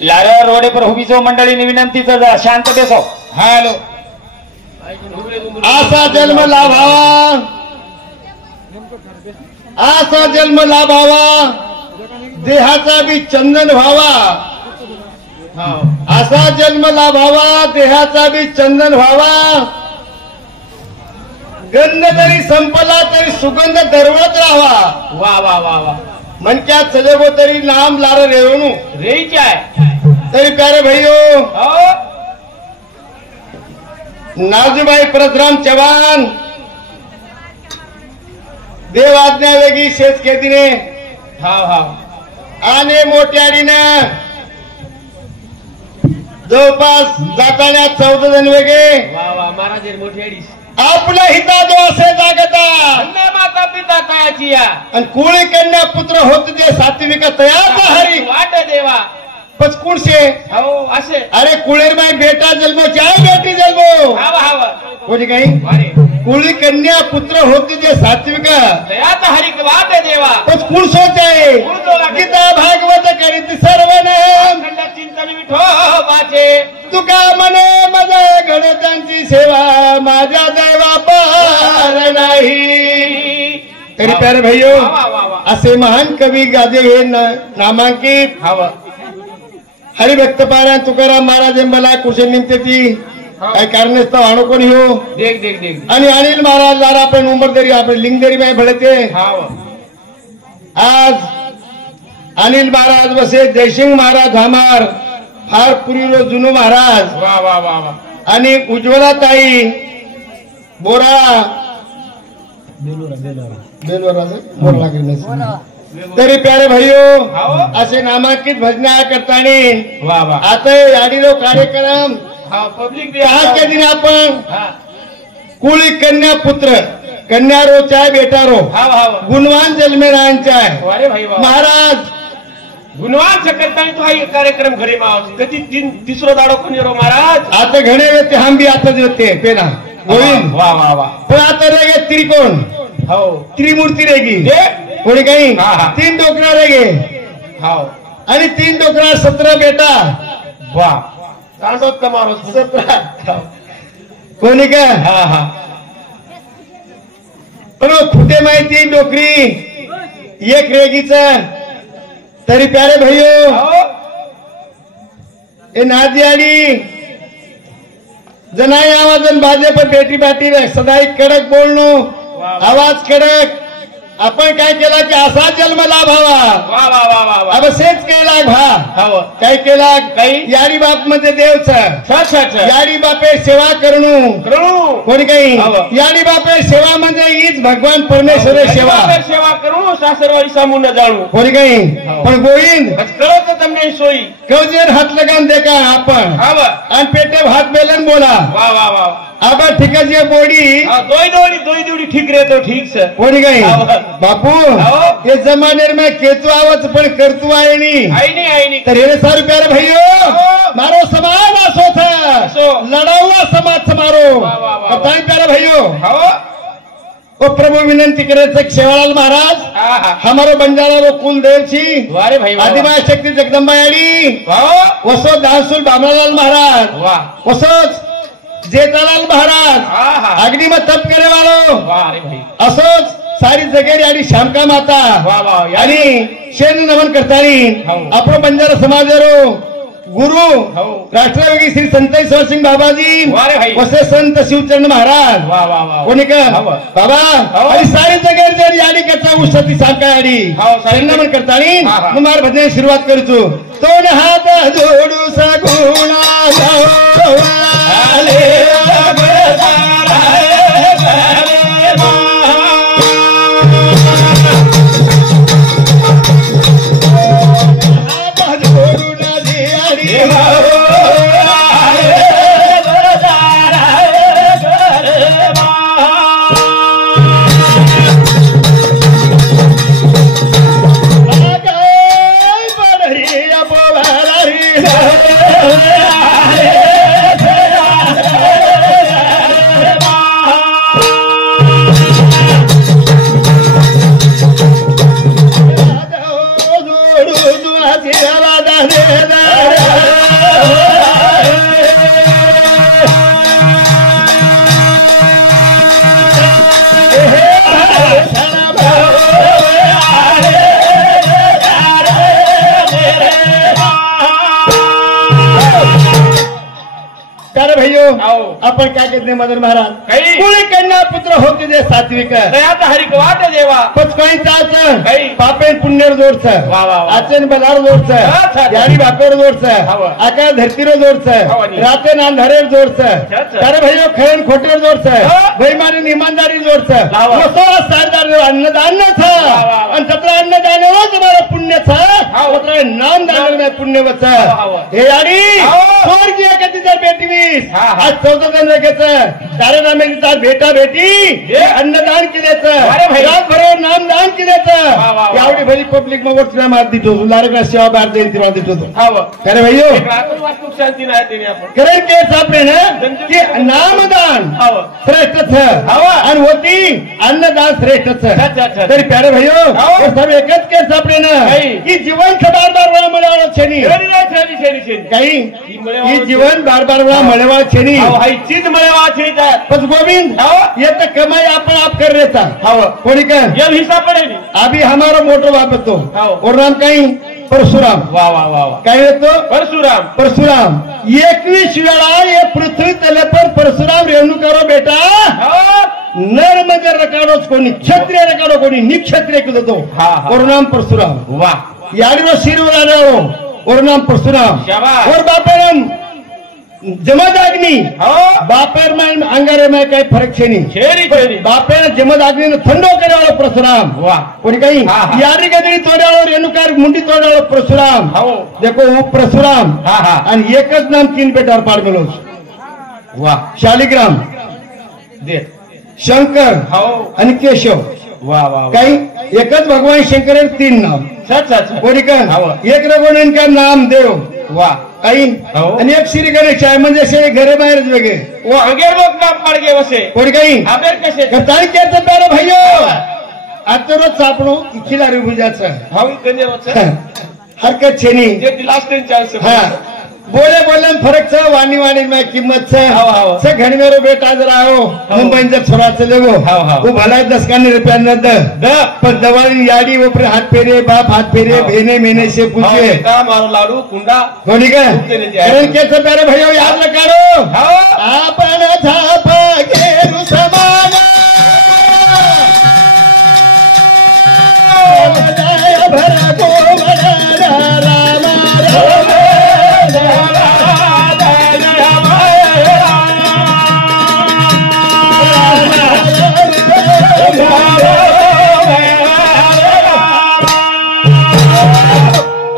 Lara Rode पर हुबीचो मंडळीने विनंतीचं शांत बेसो. Hello. असा जन्म लाभावा, असा जन्म लाभावा, देहाचा बी चंदन व्हावा. असा जन्म लाभावा, देहाचा बी चंदन व्हावा. गंध तरी संपला तरी सुगंध दरवळत राहावा. वा वा वा वा. मनक्यात सजवो तरी नाम लार रेवणू रेच आहे. तरी प्यारे भाइयों, नाजूबाई परशुराम चव्हाण देव आज्ञा वेगळी शेत खेतीने आणि मोठ्याडीनं जवळपास जाताना 14 जण वेगळे. वा वा. महाराज मोठ्याडी आपल्या हिता जो असे जागता माता पिता कायाची या आणि कुळी कन्या पुत्र होत जे सात्विक तयार हरी वाट देवा पचकुणशे. हो असे. अरे कुळेर माई बेटा जन्मो चाहे बेटी जन्मो हवा हवा कोणी काही कुळी कन्या पुत्र होते जे सात्विक तयात हरी वाट देवा पचकुणशोच आहे. गीता भागवत करीत सर्वने चिंतन विठोबाचे तुका मने मजा गणतांची सेवा माझ्या देवा पार नाही. तरी प्यारे भाइयो, असे महान कवी गाजे हे नामांकित हरिभक्त पारायण तुकाराम महाराज मला कुशल निमतेची काही कारणास्तव आणो कोणी हो देख देख देख आणि अनिल महाराज जरा आपण उंबरदरी आपण लिंगदरी बाई भळते. आज अनिल महाराज वसे जयसिंग महाराज धामार फार पूर्वी जुनू महाराज वा वा वा वा आणि उज्ज्वला ताई बोरा बेलवर. तरी प्यारे भाइयों, असे नामांकित भजना करताना आता याडीलो कार्यक्रम पब्लिक के दिन आपण कुळी कन्या पुत्र कन्या रो चाय बेटा रो गुणवान जन्मेरांचा आहे. महाराज गुणवान करताना तो हा कार्यक्रम घरी कधी तिसरो दाडो कोणी रो महाराज. आता घणे येते हम बी आता येते पेना गोविंद. वा वा वा. पण आता रेगे त्रिकोण हो त्रिमूर्ती रेगी कोणी काही 3 डोकरा रेगे आणि 3 डोकरा 17 बेटा. वा सांडोत कमारो 17 कोणी का पण खुटे माहिती डोकरी एक रेगीच. तरी प्यारे भाइयों, ए नादियाडी जनाई आवाजन भाजप बेटी बाटी सदाई कडक बोलणो आवाज कडक. आपण काय केला की असा जन्म लाभावा. अब सेच केला भा काय केला काही यारी बाप मध्ये देवच यारी बापे सेवा करणू कोणी काही यारी बापे सेवा म्हणजे हीच भगवान परमेश्वर सेवा करू सासरवाडी सामू न जाणू कोणी काही. पण गोविंद कळत तमने सोयी कवजेर हात लगान दे का आपण आणि पेटे भात बेलन बोला. वा वा वा. अब ठीक है बोडी दोई ठीक रे तो ठीक सर कोणी काही. बापू ये जमाने में केतु आवत पण करतू आहे नी तर हे 100 रुपये भाइयों मारो समाज असो था लड़ाऊआ समाज मारो. बताए प्यारे भाइयों, ओ प्रभु विनंती करे शेवालाल महाराज हमारो बंजारा रो कुलदेव छी आदिमाय शक्ति जगदंबा याडी वसो दानसूल बामलालाल महाराज वसो जेठालाल महाराज अग्नि में तप करे वालो असोच सारी जगेरी आणि श्यामका माता आणि शेण नमन करतानी आपण बंजारा समाजारो गुरु राष्ट्रवादी श्री संत सिंह बाबाजी वसे संत शिवचरण महाराज कोणी का बाबा आणि सारी जगेरी याडी कचा उसती सामका याडी नमन करतानी मार भजन सुरुवात करतो. तोड हात जोडू सगुणा आपण काय घेतले मदन महाराज काही कुणी कन्या पुत्र होते जे सात्विक दयाचा हरिक वाट देवा पचकाई चाच काही पापेन पुण्यर जोडच आचन बलार जोडच यारी बापेर जोडच आकाश धरतीर जोडच रातेन अंधारेर जोडच अरे भाई खरण खोटेर जोडच बैमानी इमानदारी जोडच अन्नदान आणि तत्र अन्नदान तुम्हाला पुण्य नाम दान पुण्य वच हे यारी स्वर्गीय कधी जर भेटवीस आज 14 जण तारे नामे भेटा भेटी अन्नदान केल्याचं रातभर नामदान केल्याचं यावडी भरी पब्लिक मग वरतीला मार दितो लारका सेवा बार जयंती मार दितो खरे भाईयो शांती नाही करेन केस आपले ना की नामदान श्रेष्ठ आणि होती अन्नदान श्रेष्ठ तरी प्यारे भाईयो सब एकच केस आपले ना की जीवन बार बार वेळा मिळावा छेनी काही ही जीवन बार बार वेळा मिळावा छेनी चीज मिळवा बस गोविंद ये तो कमाई आपण आप कर रहे था कोणी कर जब हिस्सा पड़ेगी अभी हमारा मोटो बाप तो और नाम कहीं परशुराम वाह वाह वाह काय येतो परशुराम परशुराम 21 वेळा ये पृथ्वी तले पर परशुराम रेणू करो बेटा नर म्हणजे रकाडोच कोणी क्षत्रिय रकाडो कोणी निक्षत्रिय केलं तो और नाम परशुराम वाह याडीवर शिरवर आलो और नाम परशुराम और बापेरम जमदाग्नि बापेर में अंगारे में काही फरक छे नहीं बापेर जमदाग्नि थंडो करे परशुराम कोणी काही यारी गदरी तोड्यावर रेणुकार मुंडी तोड्यावर परशुराम देखो वो परशुराम आणि एकच नाम तीन बेटावर पाडमेलो वाह शालिग्राम शंकर आणि केशव वाह वाह काही एकच भगवान शंकर तीन नाम कोणी का एक रघुनंदन का नाम देव वाह काही आणि एक श्री गणेश आहे म्हणजे असे घरे बाहेरच वेगळे वो अगेर लोक नाम पडगे वसे कोणी काही अबेर कसे करताळीचं प्यारो भाईयो आता रोज सापडू खिलारी भुजाचं हरकत छेनी जे लास्ट चान्स बोले बोले फरक छ वाणी वाणी में किंमत छ घर मेरो बेटा जरा आओ मुंबईचा छोरा चले वो वो भला 10 रुपया न द पर दवाई याडी ऊपर हाथ फेरे बाप हाथ फेरे भेने मेने से पूछे मारो लाडू कुंडा कोणी का कारण के सब प्यारे भैया याद रखारो आपण छाप घेरू समान भर गोवरा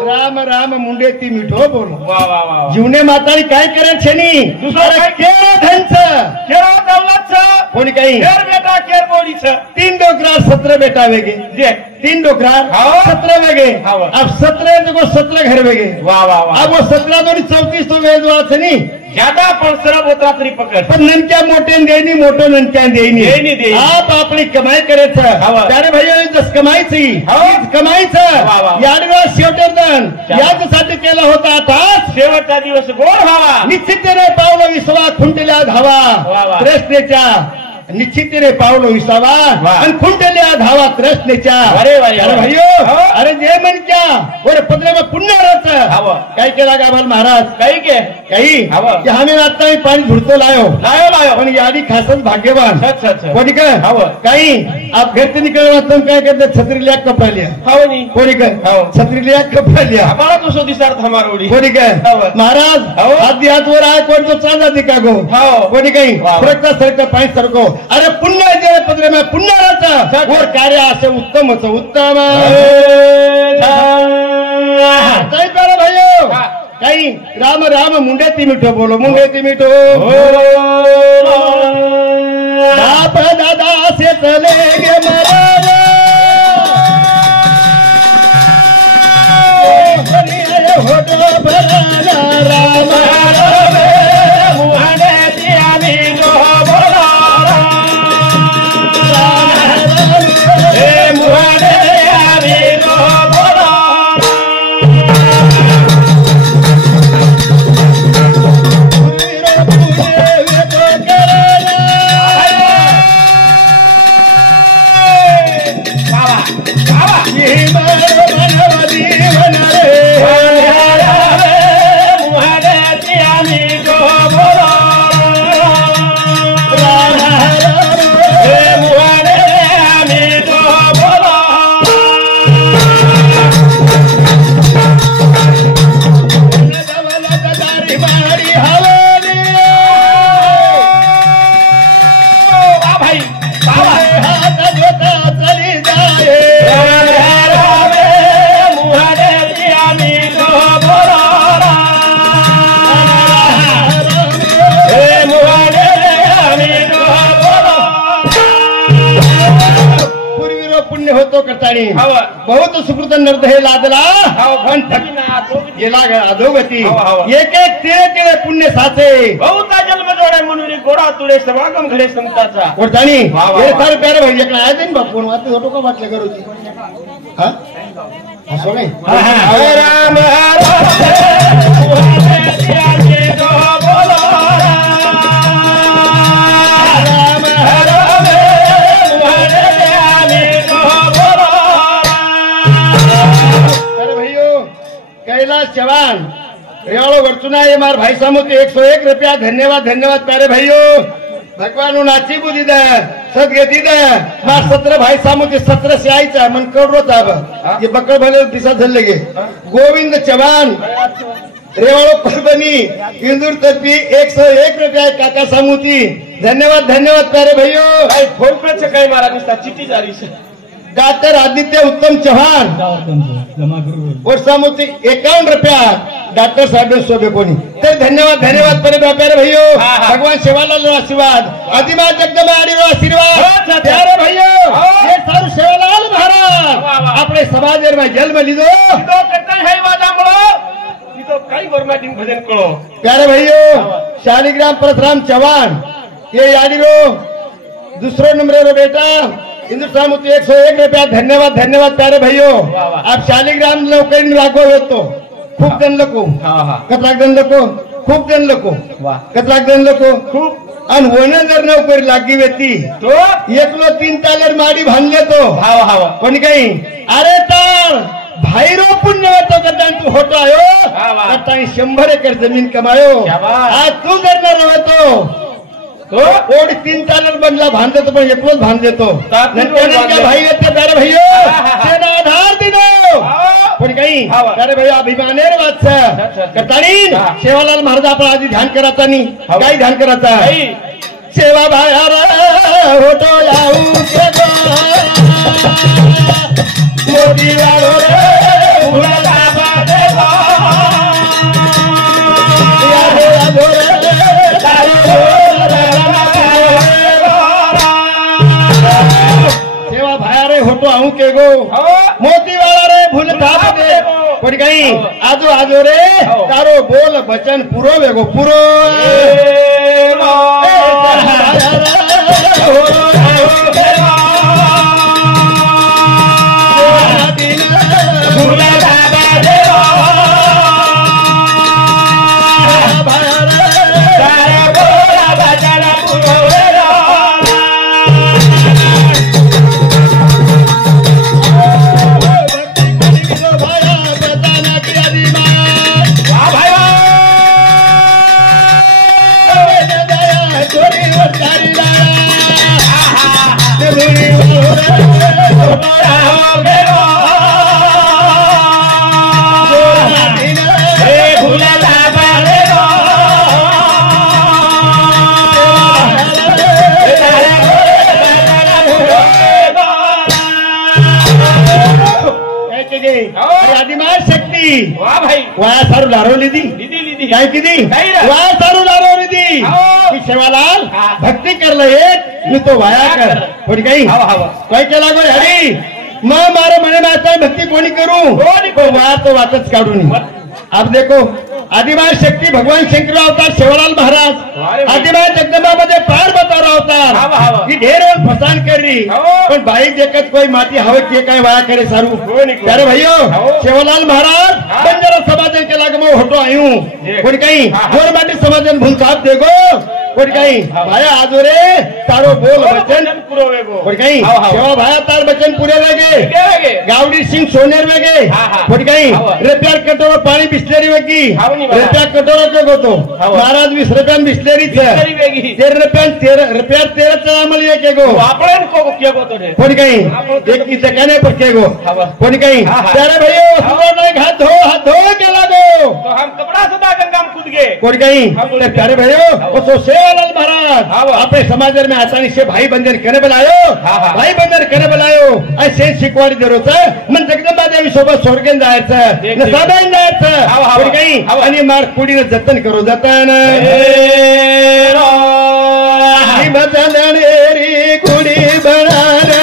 राम राम राम मुंडे ती मिठो बोलो जीवने मातानी काय करे छेनी दुसरा केळा धनच केळा दौलतच कोणी काही बेटा केर बोलीच 3 डोकरा 17 बेटा वेगे जे 3 डोकरा 17 वेगे अब 17 देखो 17 घर वेगे वाह वाह वाह अब वो 17 दोनी 34 तो वेजवा छेनी ज्यादा पण सरब होता तरी पकड पण ननक्या मोठे देनी मोठो ननक्या देनी आप आपली कमाई करायचं त्यारे भैया जस कमाईची कमाईचं याडवा शेवटरदन याच्यासाठी केला होता तास शेवटचा दिवस गोड व्हावा निश्चितने पावलं विसवा खुंटल्या धावा प्रश्नेच्या निश्चितने पावलं विसावा आणि खुंटल्या धावा प्रश्नेच्या अरे भाईयो अरे जे म्हणत्या वर पदरे में पुण्यरच काय केला गाभाल महाराज काही आम्ही आता पाणी धुडतो लायो पण यादी खासच भाग्यवान कोणी का काही आप घर से निकलवा तुम काय करते छत्री लिया कपड़ा लिया कोणी का छत्री लिया कपड़ा लिया हमारा तो सो दिसार हमारोडी कोणी का महाराज आधी हात वर आहे कोण तो चांदा दिका गो कोणी काही सरकता सरकता पाणी सरको अरे पुण्य जे पदरे में पुण्यरच वर कार्य असे उत्तमच उत्तम काही करा भाईयो काही राम राम मुंडे ती मिठो बोलो मुंडे ती मिठो बाप दादा से चले गे महाराज होटो भराना राम मुहाने दिया मीनो बोला मुहाने दिया मीनो बोला ठिकाणी बहुत सुकृत नर्दहे लादला पण गेला अधोगती एक एक तिळे तिळे पुण्य साचे बहुता जन्म जोडे म्हणून गोडा तुळे समागम घडे संताचा कोणतानी हे सारे प्यारे भाई एक आया दिन बापू वाटते होतो का वाटले करूची हा असो नाही राम कैलाश चौहान रेवाड़ो वर्चुना ये मार भाई सामू 101 रुपया धन्यवाद धन्यवाद प्यारे भाइयों भगवान नाची बुद्धि दे सदगति दे मार 17 भाई सामू 17 से आई चा मन करोड़ था ये बकड़ भले दिशा धल लगे गोविंद चौहान रेवाड़ो परभणी इंदूर तर्फी 101 रुपया काका सामूती धन्यवाद धन्यवाद प्यारे भाइयों फोन पे से काही मारा निस्ता चिट्ठी जारी से डॉक्टर आदित्य उत्तम चौहान और सामूती 51 रुपया डॉक्टर साहब सोबे कोनी तर धन्यवाद धन्यवाद प्यारे भाइयों भगवान सेवालाल आशीर्वाद आदिमा जगदंबा आडीरो आशीर्वाद प्यारे भाइयों ये सारू सेवालाल महाराज अपने समाज में जन्म लीधो तो कट्टा है वादा मुळो तो काही गवर्नमेंट भजन कळो प्यारे भाइयों शालिग्राम परशुराम चौहान ये आडीरो दूसरो नंबर रो बेटा हिंदुस्तान 101 रुपया धन्यवाद धन्यवाद प्यारे भाइयों आप शालिग्राम नौकरी लागू होतो खूप जण लोक कतलाक जण लोक खूप जण लोक कतलाक जण लोक खूप आणि होणं जर नोकरी लागी वेती तो एकलो 3 तालर माडी बांधले तो पण काही अरे तर भाईरो पुण्य होतो कदान तू होतो आयो आता 100 एकर जमीन कमायो आज तू जर न रवतो तो ओढ 3 तालर बनला बांध देतो पण एकलोच बांध देतो नंतर भाई येते प्यारे भाइयों सेना आधार दिनो पण काही प्यारे भाई अभिमानेर वाचा कतारीन सेवालाल महाराज आपण आधी ध्यान करायचा नाही काय ध्यान करायचा सेवा भायार होतो याऊ के गो मोदी वालो रे उडला बादे गो या हो रे सेवा भायारे होतो आऊ के गो मोती वाला रे भूल थाप दे पण काही आजो आजो रे तारो बोल बचन पुरो वेगो पुरो वाया सारू लारो लीधी काय किती वाया सारू लारो लीधी सेवालाल भक्ती करलं एक मी तो वाया कर पण काही काय केला गो हरी मग मारे म्हणे माता भक्ती कोणी करू वाया तो वाटच काढून आप देखो आदिमाय शक्ती भगवान शंकर अवतार सेवालाल महाराज आदिमाय जगदंबा मध्ये पार्वती अवतार की ढेर फसान करी पण बाई देखत कोई माती हवे के काय वाया करे सारू प्यारे भाइयों सेवालाल महाराज बंजारा समाजन के लाग में होतो आयू कोई काही जोर माटी समाजन भूल साहब देखो कोई काही भाया आजो रे तारो बोल बचन पुरो वेगो कोई काही सेवा भाया तार बचन पुरे वेगे गावडी सिंह सोनेर वेगे कोई काही रुपया कटोरो पाणी बिस्लेरी वेगी रुपया कटोरो के गोतो महाराज 20 रुपया बिस्लेरी छे 13 रुपया 13 आमल एक गो आपण को के गोतो रे कोई काही एक की जगने पर के गो कोई काही प्यारे भाइयों हमरो नहीं हाथ धो के लागो तो हम कपड़ा सदा गंगा में कूद गए कोई काही प्यारे भाइयों वो तो सेवालाल महाराज अपने समाज में आसानी से भाई बंधन करने बुलायो भाई बंधन करने बुलायो ऐसे शिकवाडी दे रोच मन जगदंबा देवी सोबत स्वर्गेन जायचं न साबेन जायचं कोणी काही आणि मार कुडीने जतन करू जतन भजन रे कुडी बनाना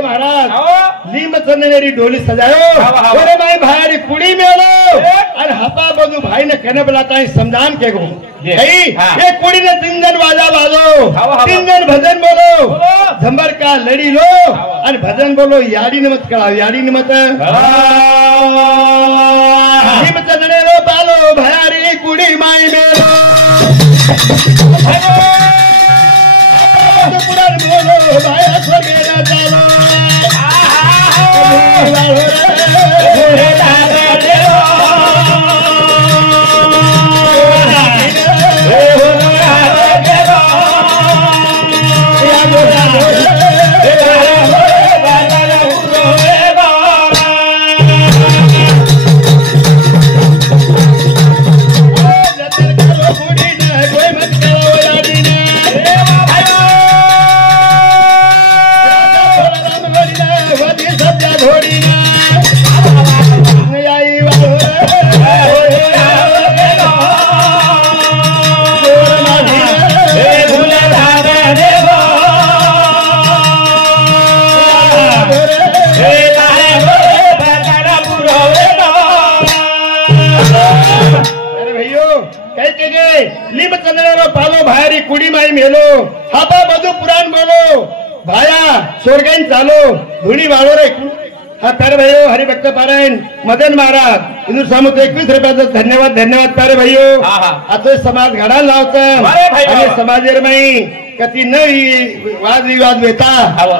बोले महाराज लीम चंदनेरी डोली सजायो बोले माई भाई कुड़ी में लो और हपा बधु भाई ने कहने बुलाता है समझान के गो ये कुड़ी ने 3 जन वाजा बाजो 3 जन भजन बोलो झंबर का लड़ी लो और भजन बोलो यारी नमत कराओ यारी नमत लीम चंदनेरो पालो भयारी कुड़ी माई मेरो पुराण बोलो भाया स्वर्गेरा चालो लीम चंदनेरो पालो भायरी कुड़ी माई मेलो हापा बधु पुराण बोलो भाया स्वर्गाइन चालो धुणी वाळो रे हा प्यारे भाइयों हरिभक्त पारायण मदन महाराज इंदूर सामूत 21 रुपयाचा धन्यवाद धन्यवाद प्यारे भाइयों आता समाज घडा लावता समाजेर माई कती न वाद विवाद वेता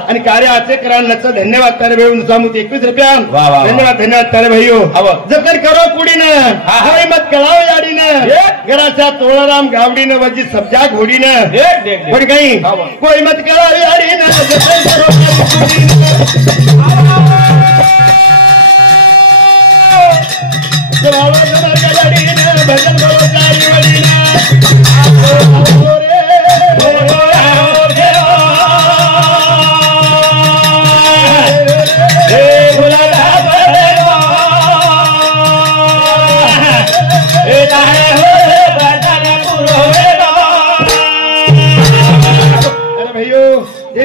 आणि कार्य आचे करायलाच धन्यवाद प्यारे भाइयों सामूत 21 रुपया धन्यवाद धन्यवाद प्यारे भाइयों जतन करो कुडीनं हाय मत कळाव याडीनं घराच्या तोळाराम गावडीनं वजी सबजा घोडीनं पण काही कोई मत कळाव याडीनं जतन करो कुडीनं भजन बोलो चारी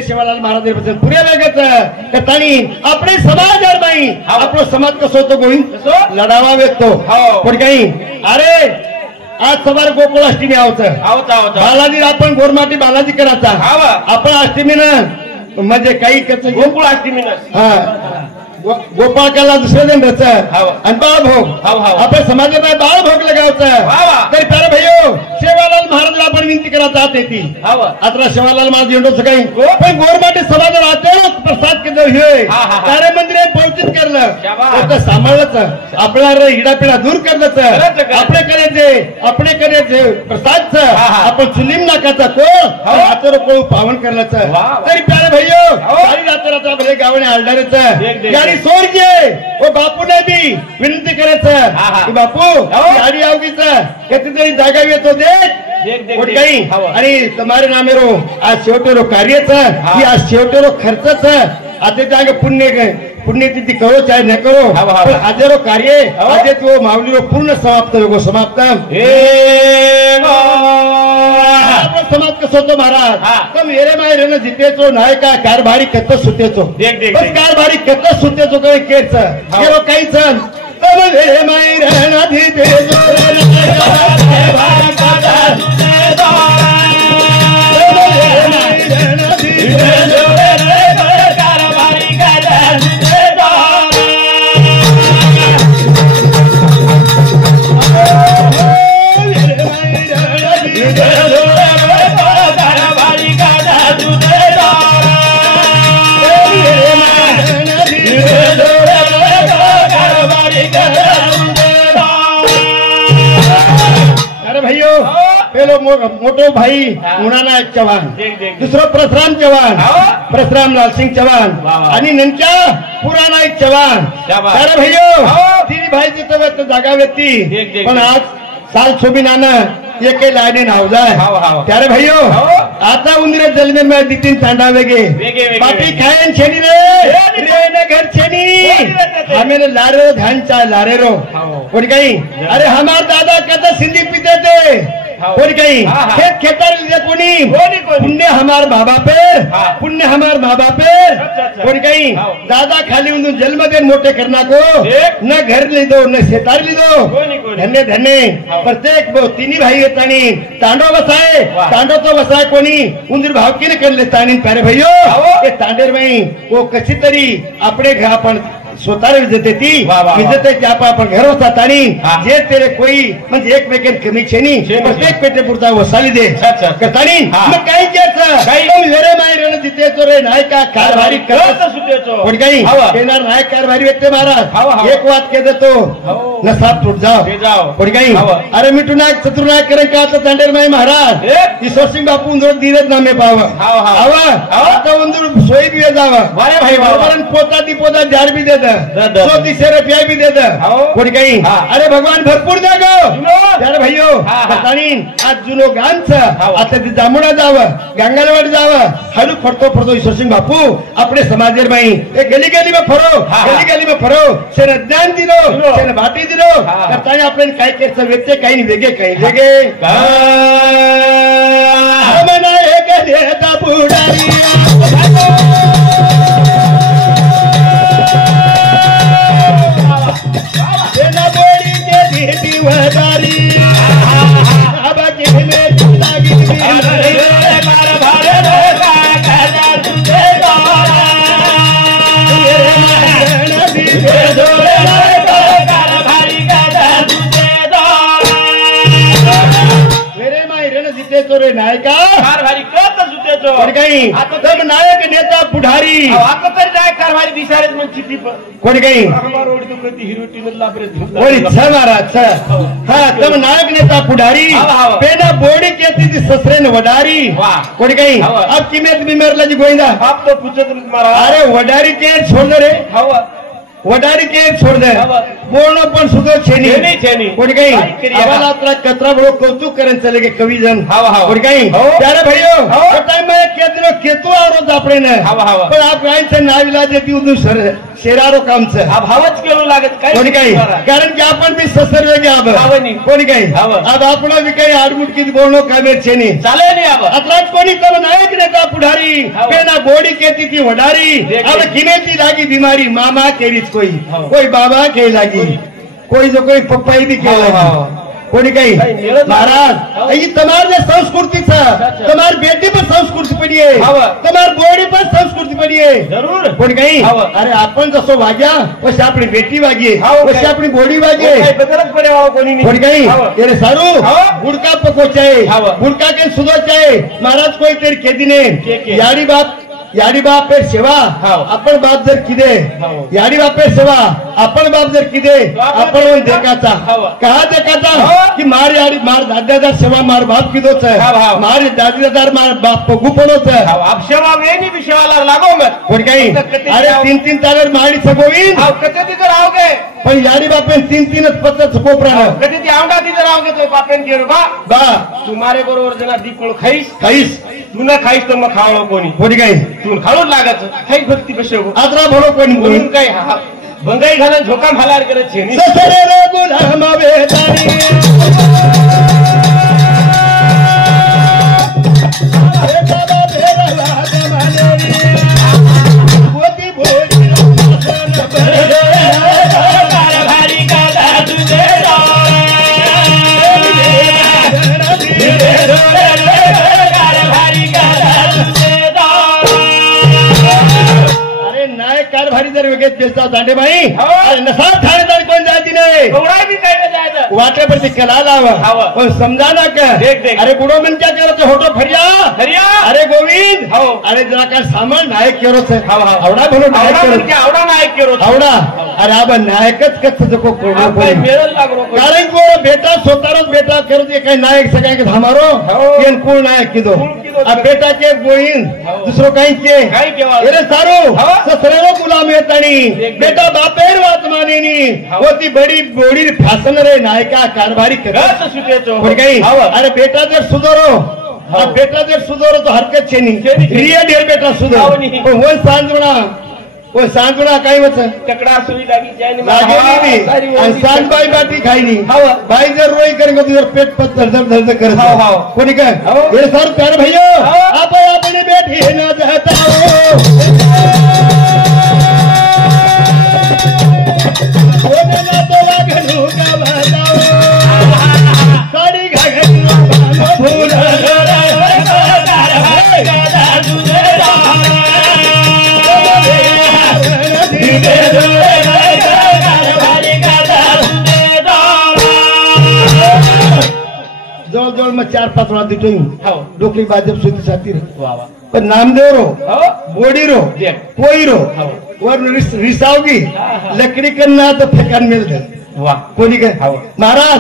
शिवालाल महाराज पुऱ्या वेगाचं ताणी आपले समाज नाही आपला समाज कसं होतो गोविंद लढावा वेगतो पण काही अरे आज सवार गोकुळाष्टमी आवचं बालाजी आपण गोरमाटी बालाजी करायचा आपण अष्टमीनं म्हणजे काही गोकुळाष्टमीनं हा गोपाळकाला दुसऱ्या दिन रच आणि बाळभोग आपण समाजामध्ये बाळभोग लगावचं तरी प्यारे भाइयों सेवालाल महाराज आपण विनंती करत आहात येते आता सेवालाल महाराज येणं काही पण गोरमाटी समाज राहते प्रसाद केलं हे कार्य मंदिर पोहोचित करलं सांभाळलंच आपल्याला हिडापिडा दूर करलंच आपले करायचे प्रसादचं आपण चुलीम नाकाचा कोळ हातावर कोळ पावन करलंच तरी प्यारे भाइयों सारी रात्र भले गावणे आलडारेच सोडजे ओ बापू ने भी विनंती करायचं बापू गाडी आवगीच कितीतरी जागा येतो देख काही आणि तुम्हारे नामेरो आज शेवटेरो कार्यच आज शेवटेरो खर्चच आता जागे पुण्यतिथी करो चाहे न करो आजेरो कार्य आज तो माऊलीरो पूर्ण समाप्त होगो समाप्त समाज कसं होतो महाराज तर मेरे मायरेनं जितेचो नाही का कारभारी कत्त सुतेचो बस कारभारी कत्त सुतेचो काही केच गेलो काही जण तर मेरे मायरेनं जितेचो पेलो मोटो भाई मुनानायक चव्हाण दुसरं परशुराम लाल सिंग चव्हाण आणि नंतर पुरानायक चव्हाण अरे भाइयों तिन्ही भाई तिथं जागा व्यक्ती पण आज साल छोबीनानं एक लाईने नाव जाय त्यारे भाइयों आता उंदरे जलमे में दितीन तांडा वेगे बाकी खायन छेनी रे ने घर छेनी हमें लारे धान चा लारे रो कोणी काही अरे हमार दादा कदा सिंधी पीते थे कोणी काही खेत खेतार लिजे कोणी पुण्य हमार माँ बापेर पुण्य हमार माँ बापेर कोणी काही दादा खाली उंदून जन्म देन मोठे करना को न घर लिदो न शेतार लिदो धन्य धन्य प्रत्येक तिन्ही भाई येतानी तांडो वसाय तांडो तो वसाय कोणी उंदीर भावकीने करले तानी प्यारे भैयो ये तांडेर बाई वो कशी तरी अपने घर आपण स्वतः विजते ती विजते आपण घर होता जे तेरे कोई म्हणजे एकमेकांत कमी छेनी प्रत्येक पेटे पुरता वसाली दे करतानी मग काही घ्यायचं वेरे मायरेनं जिथे तो रे नायका कारभारी करत सुटेचो पण काही येणार नायक कारभारी व्यक्ती महाराज एक वाद के देतो न साथ टूट जाओ पण काही अरे मिठू नायक चतुर्नायक करें का आता तांडेर माई महाराज ईश्वर सिंह बापू उंदर धीरज नामे पावा आता उंदर सोई भी जावा भाई पोता ती पोता जार भी दे सो तीसरे रुपया भी दे कोणी काही अरे भगवान भरपूर द्या गो यार भाइयो आज जुनो गांच आता ती जामुना जावं गंगालवाड जावं हलू फरतो फरतो ईश्वर सिंह बापू अपने समाजेर बाई गली गली में फरो शेर ज्ञान दिलो शेर बाटी दिलो करतानी आपण काय केलं व्यक्ती काही वेगळे काही वेगळे मना एक देता पुढारी नायका कारभारी करत सुटेचो काही आता तर नायक नेता पुढारी आता तर नायक कारभारी दिसारेच मग चिठी कोणी काही रोड तो कधी हिरवटी मधला कोणी छ महाराज हा तम नायक नेता पुढारी पेना बोडी केती ती ससरेन वडारी कोणी काही अब किमेत बिमेरला जी गोइंदा आप तो पूछत महाराज अरे वडारी के छोड़ दे रे वडारी के छोड़ दे बोलणं पण सुद्धा छेनी कोणी काही आम्हाला आपला कचरा बडो कौतुक करन चले के कवी जन कोणी काही प्यारे भाइयों टाइम में केद्र केतु आवरोज आपणे ने पण आप गायचे नाविला देती उदू सर शेरारो काम से भावच केलो लागत काय कोणी काही कारण की आपण भी ससर वेगे आब कोणी काही अब आपण भी काही आडमुटकी बोलणं कामे छेनी चाले नाही अब अतलाच कोणी तम नायक नेता पुढारी पेना बोडी केती ती वडारी अब किमेती लागी बीमारी मामा केरीच कोई बाबा के लागी कोई जो कोई पप्पाई भी के लागी कोणी काही महाराज ही तुम्हारे संस्कृति तुम्हारी बेटी पर संस्कृति पड़ी है तुम्हारी बोडी पर संस्कृति पड़ी है जरूर कोणी काही अरे आपण जसो वाग्या वैसे अपनी बेटी वागी वैसे अपनी बोडी वागी बदलच पड़े कोणी काही अरे सारू गुड़का पकोचे गुड़का के सुधोचे महाराज कोई तेरी खेती ने याडी बापेर सेवा आपण बाप जर किदे याडी बापेर सेवा आपण बाप जर किदे आपण देखाचा कहा देखाचा की मार याडी मार दादादार सेवा मार बाप किदोच मार दादादार मार बाप गुपणोच अब सेवा वेनी विषयाला लागो मत कोण काही अरे 3-3 तालर माडी सगोईन कते तिथं रावगे पण याडी बापेन 3-3च पत्त कोपरा कते ती आवडा तिथं रावगे तो बापेन गेलो बा तुम्हारे बरोबर जना दीकोळ खाईस तू ना खाईस तर मग खावलो कोणी काही तू खाऊन लागत काही भक्ती कशी आदरा भरो कोणी म्हणून काय बंगाई घालून झोका भालार करत छे ससरे रे गुलाम वेदारी अरे बाबा बेरला जमानेरी मोती भोजी रासन कारभारी का तुझे कारभारी जर वेगळेच बेसता दांडे बाई अरे नसा ठाणेदार कोण जायची नाही भी काय जायचं वाटेपरती कला लावा पण समजा ना का अरे बुडो मन क्या करत होटो फरिया अरे गोविंद अरे जरा काय सामान नायक केरोच आवडा भलो नायक केरोच आवडा अरे अब नायकच कच्छ जको कोडो कारण को बेटा सोतारोच बेटा करो जे काय नायक सगळे धामारो येन कोण नायक किदो अब बेटा के गोविंद दुसरो काही के अरे सारू ससरेलो गुलाम येतानी बेटा बापेर वात मानेनी होती बड़ी बोडी फॅशन रे नायका कारभारी करत सुटेचो काही अरे बेटा जर सुधारो बेटा जर सुधारो तो हरकत छेनी रिया ढेर बेटा सुधारो पण वन सांजना वो सांजना काही वच तकड़ा सुई लागी जाए लागे आणि सांग बाई बाटी खाई नहीं बाई जर रोई करेंगे तो जर पेट पर धर कर कोणी काय ये सर प्यारे भैया आप अपनी बेटी न चाहता हो ना तो लागू का बताओ साड़ी घाघरा भूल जवळ मग 4-5 वेळा दिटो डोकली भाजप सुधी साथी पण नामदेव रो बोडी रो कोई रो वर रिसावगी लकड़ी करना तो फेकान मिल दे कोणी काय महाराज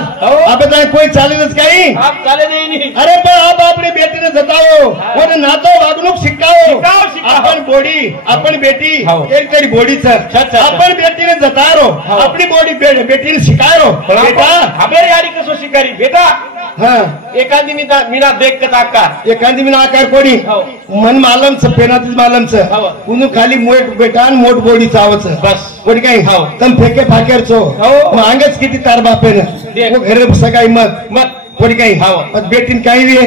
आप कोई चालेलच काही आप चाले नहीं अरे पण आप अपनी बेटीने जताओ और नातो वागणूक शिकाओ आपण बोडी आपण बेटी एक तरी बोडीच आपण बेटीने जतारो अपनी बोडी बेटीने शिकारो बेटा हमें यारी कसो शिकारी बेटा हाँ एखादी मीना देख का आकार एखादी मीना आकार कोणी मन मालम च पेनातीच मालम च उनु खाली मोठ बेटा मोठ बोडी चावच बस कोणी काही तम फेके फाकेर चो अंगच किती तार बापेन वो घर सगाई मत कोणी काही मत बेटीन काही भी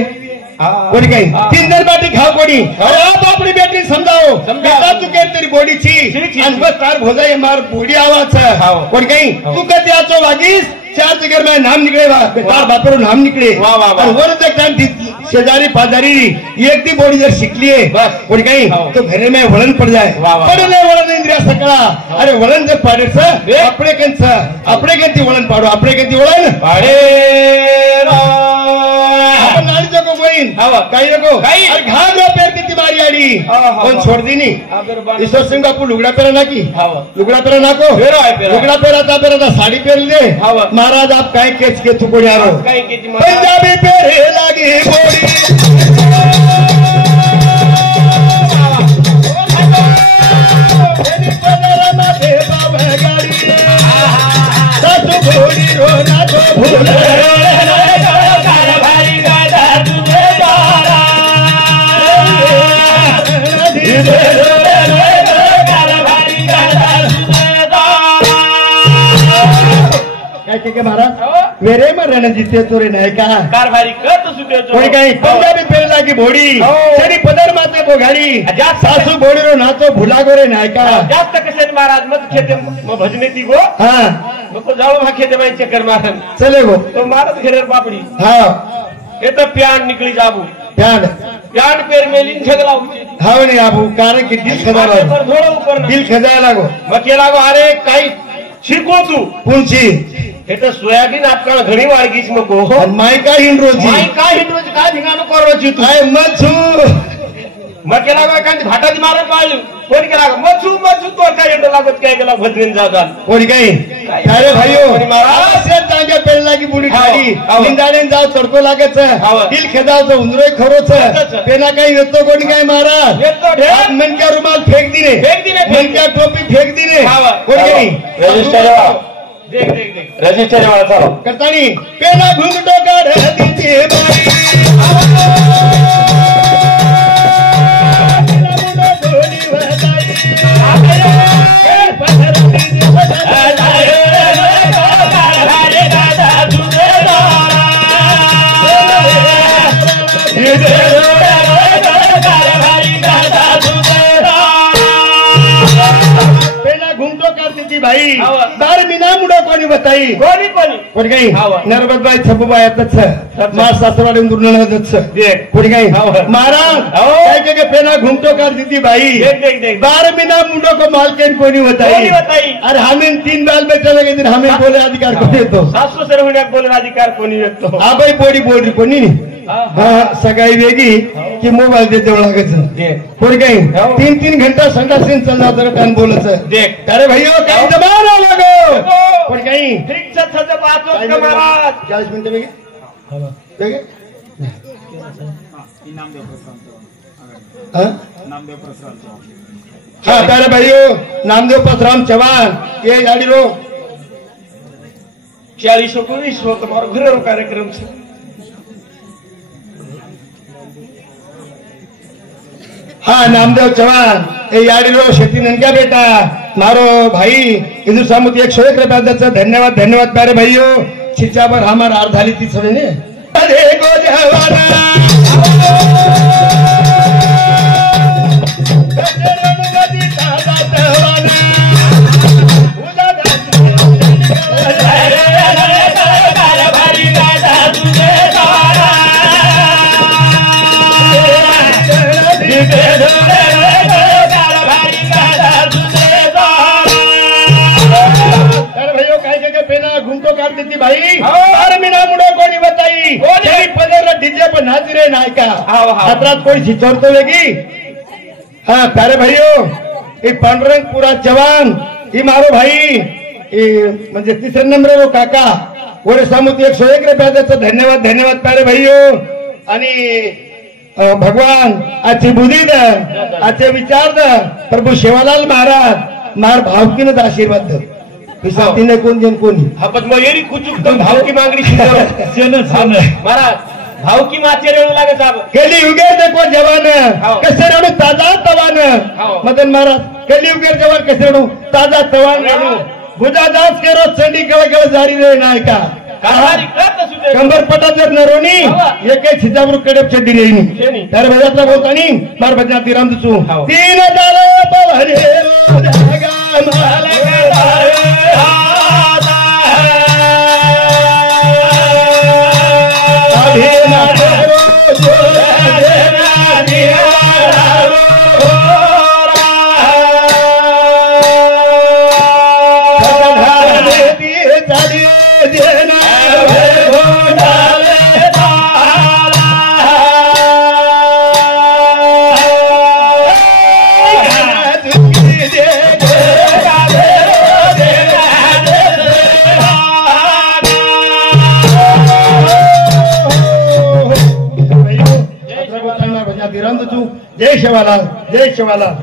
कोणी काही 3 जण बाटी खाव कोणी आप अपनी बेटी समजाओ बेटा तू के तेरी बोडी ची आणि बस तार भोजाई मार बोडी आवाज कोणी काही तू कधी आचो वागीस 4 जगह में नाम निकले बेटार बापेरो नाम निकले और वो टाइम शेजारी पाजारी एक दी बोडी जर शिकली है बस कोणी काही तो घरे में वळण पड़ जाए पडले वळण इंद्रिया सकळा अरे वळण जर पाडेच आपले कंती वळण पाडो आपले कंती वळण पाडे आपण नाडी जको गोइन काही नको अरे घाम रो पेर किती मारी आडी कोण छोड़ दी नहीं ईश्वर सिंह बापू लुगड़ा पेरा ना की लुगड़ा पेरा नाको लुगड़ा पेरा साड़ी पेर ले महाराज आप काय केच के चुकोड़ी आ रहो पंजाबी पेरे लागी बोड़ी रो ना तो भूल के महाराज मेरे में रणजीते तोरे नाही का कारभारी कत सुटे कोणी काही पंजाबी पेरला की भोडी तरी पदर माते बोघाडी सासू भोडी रो नातो भुला गोरे नाही का जास्त कसे महाराज मत खेते भजने ती गो हाँ नको जाओ वहां खेते में चक्कर मारन चले गो तो मारत घेर पापड़ी हाँ ये तो प्यान निकली जाबू प्यान पेर मेलिन झगला उची हाँ नहीं आबू कारण की दिल खजाला दिल खजाया लागो मके लागो अरे काही शिको तू पुंची हे तर सोयाबीन आपका घणी वाळगीच मको मायका हिंडरोजी काय धिंगाणं करवाची तू काय मच्छू मके लागो एखादी भाटाची मारत वाळू कोण केला मच्छू तो काय येतो लागत काय गेला भद्रीन जातात कोणी काही अरे भाईओ महाराज जागे पेरला की बुडी खाली निंदाने जाव चढतो लागेच दिल खेदावचं उंदरोय खरोच पेना काही येतो कोणी काय महाराज मनक्या रुमाल फेक दिने मनक्या टोपी फेक दिने कोणी काही देख रजिस्टर वाला चलो करतानी पेना घुंगटो काढ दीते बाई भाई बार मीना मुडो कोणी बताई कोणी काही नरबत बाई छपू बाई आताच मार सासरवाडी दुर्नच कोणी काही महाराज काय के पेना घुमटो कर दीदी भाई बार मीना मुडो को मालकिन कोणी बताई अरे हमें 3 बाल में चले गए हमें बोले अधिकार कोणी येतो सासू सरवण्यात बोले अधिकार कोणी येतो हा बाई बोडी बोडी कोणी हाँ सगाई वेगी कि मोबाइल देते कोणी काही 3-3 घंटा संडासीन चल जाता टाइम बोलच देख अरे भैया काही जमाना लगो कोणी काही ठीक छत बात महाराज 40 मिनिट वेगे हाँ प्यारे भाइयों नामदेव परशुराम चौहान ये गाड़ी रो 40 को 20 तुम्हारा घर कार्यक्रम से हाँ नामदेव चौहान ये याडी रो शेती ननक्या बेटा मारो भाई इधर सामुत 101 रुपया धन्यवाद धन्यवाद प्यारे भाइयों छिचा पर हमार आर झाली ती सवे ने अरे गो जवाना घूमतो काढ देती भाई मीना मुडो कोणी बताई पदर डीजे पर नाचरे नायका हात्रात कोणी छिचोरतो वेगी हाँ प्यारे भाइयों ये पांडुरंग पूरा जवान ये मारो भाई म्हणजे तिसरे नंबर वो काका वरे सामुत 101 रुपया धन्यवाद धन्यवाद प्यारे भाइयों आणि भगवान आजची बुद्धी द आजचे विचार द प्रभू शिवालाल महाराज मार भावकीनच आशीर्वाद द पिसातीने कोण जन कोणी आपण मग येरी कुचुक तर भावकी मागणी महाराज भावकी माते रेणू लागत साहेब केली युगे देखो जवान कसे रेणू ताजा तवान मदन महाराज केली युगे जवान कसे रेणू ताजा तवान रेणू भुजादास के रोज चंडी कळ जारी रे नायका कंबर पटा जर नरोनी एक छिजावर कडप चड्डी रेनी तर भजातला बोलतानी मार भजनाती राम तुचू 3000 पवरे जागा माले जय शिवालाल जय शिवालाल